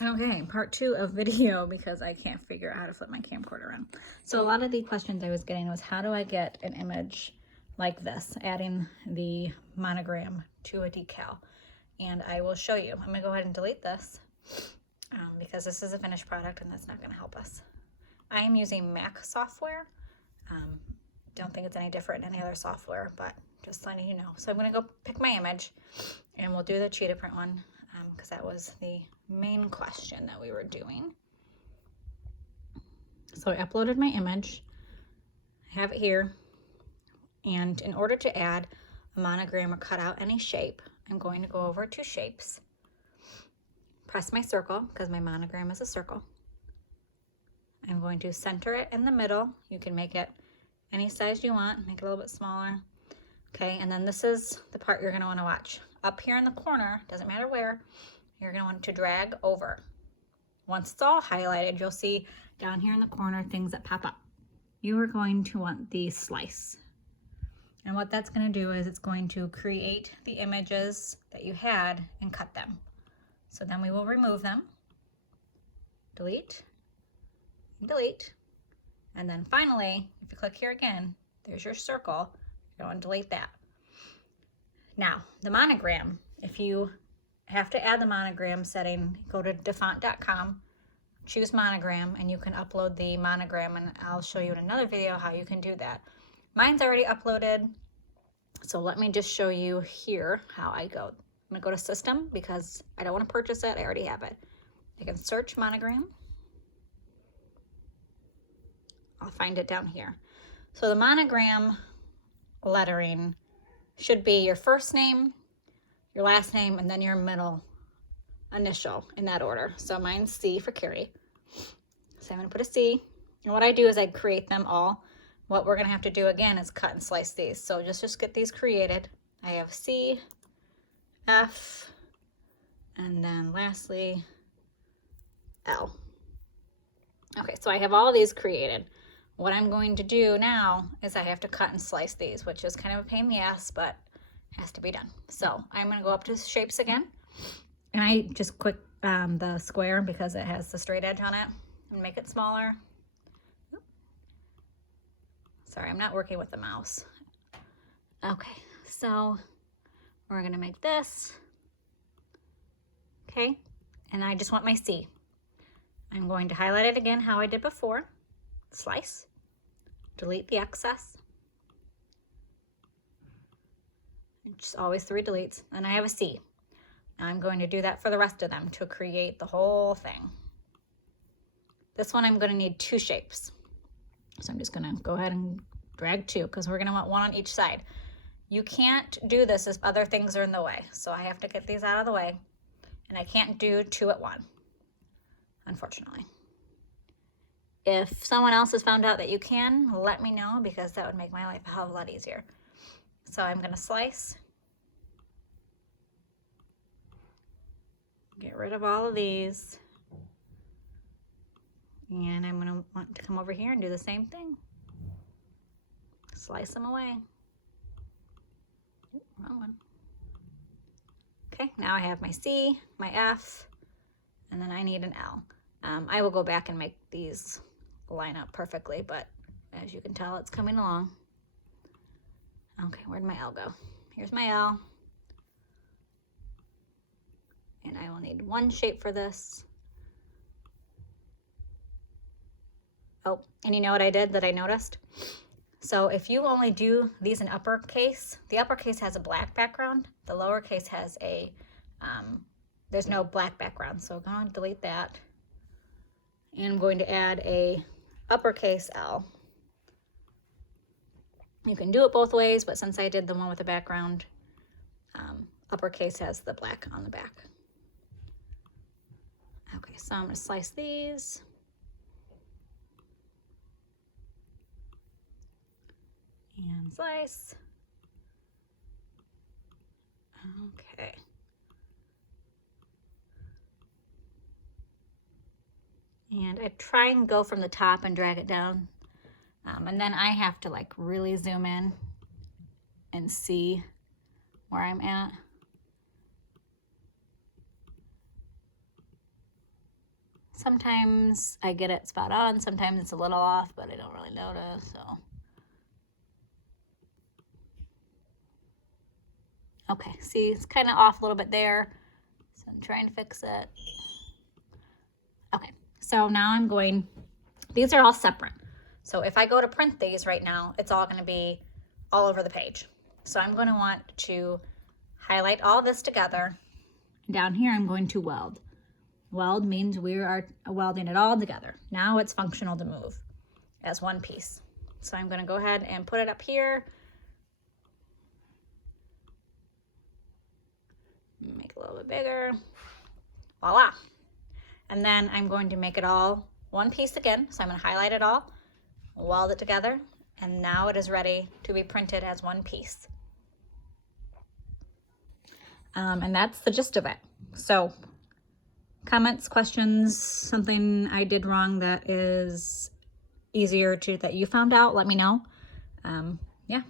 Okay, part 2 of video because I can't figure out how to flip my camcorder on. So a lot of the questions I was getting was, how do I get an image like this, adding the monogram to a decal? And I will show you. I'm gonna go ahead and delete this because this is a finished product and that's not gonna help us. I am using Mac software. Don't think it's any different than any other software, but just letting you know. So I'm gonna go pick my image and we'll do the cheetah print one because that was the main question that we were doing. So I uploaded my image. I have it here. And in order to add a monogram or cut out any shape, I'm going to go over to shapes, press my circle because my monogram is a circle. I'm going to center it in the middle. You can make it any size you want, make it a little bit smaller. Okay, and then this is the part you're gonna wanna watch. Up here in the corner, doesn't matter where, you're gonna want to drag over. Once it's all highlighted, you'll see down here in the corner things that pop up. You are going to want the slice. And what that's gonna do is it's going to create the images that you had and cut them. So then we will remove them, delete, delete. And then finally, if you click here again, there's your circle. You're going to delete that. Now, the monogram, if you have to add the monogram setting, go to defont.com, choose monogram, and you can upload the monogram, and I'll show you in another video how you can do that. Mine's already uploaded, so let me just show you here how I go. I'm gonna go to system because I don't want to purchase it, I already have it. I can search monogram. I'll find it down here. So the monogram lettering should be your first name, your last name, and then your middle initial in that order. So mine's C for Carrie. So I'm gonna put a C. And what I do is I create them all. What we're gonna have to do again is cut and slice these. So just get these created. I have C, F, and then lastly, L. Okay, so I have all of these created. What I'm going to do now is I have to cut and slice these, which is kind of a pain in the ass, but has to be done. So I'm gonna go up to shapes again, and I just click the square because it has the straight edge on it, and make it smaller. Sorry, I'm not working with the mouse. Okay, so we're gonna make this, okay? And I just want my C. I'm going to highlight it again how I did before, slice, delete the excess. Just always 3 deletes, and I have a C. Now I'm going to do that for the rest of them to create the whole thing. This one I'm gonna need 2 shapes. So I'm just gonna go ahead and drag 2 because we're gonna want 1 on each side. You can't do this if other things are in the way. So I have to get these out of the way, and I can't do 2 at 1, unfortunately. If someone else has found out that you can, let me know because that would make my life a hell of a lot easier. So I'm gonna slice, get rid of all of these, and I'm gonna want to come over here and do the same thing. Slice them away. Ooh, wrong one. Okay, now I have my C, my F, and then I need an L. I will go back and make these line up perfectly, but as you can tell, it's coming along. Okay, where'd my L go? Here's my L. And I will need 1 shape for this. Oh, and you know what I did that I noticed? So if you only do these in uppercase, the uppercase has a black background, the lowercase has a, there's no black background, so I'm going to delete that. And I'm going to add a uppercase L. You can do it both ways, but since I did the one with the background, uppercase has the black on the back. Okay, so I'm gonna slice these. And slice. Okay. And I try and go from the top and drag it down. And then I have to like really zoom in and see where I'm at. Sometimes I get it spot on, sometimes it's a little off, but I don't really notice, so. Okay, see, it's kind of off a little bit there, so I'm trying to fix it. Okay, so now I'm going, these are all separate. So if I go to print these right now, it's all going to be all over the page. So I'm going to want to highlight all this together. Down here, I'm going to weld. Weld means we are welding it all together. Now it's functional to move as one piece. So I'm going to go ahead and put it up here. Make it a little bit bigger. Voila. And then I'm going to make it all one piece again. So I'm going to highlight it all, weld it together, and now it is ready to be printed as one piece. And that's the gist of it. So comments, questions, something I did wrong that is easier that you found out, let me know. Yeah.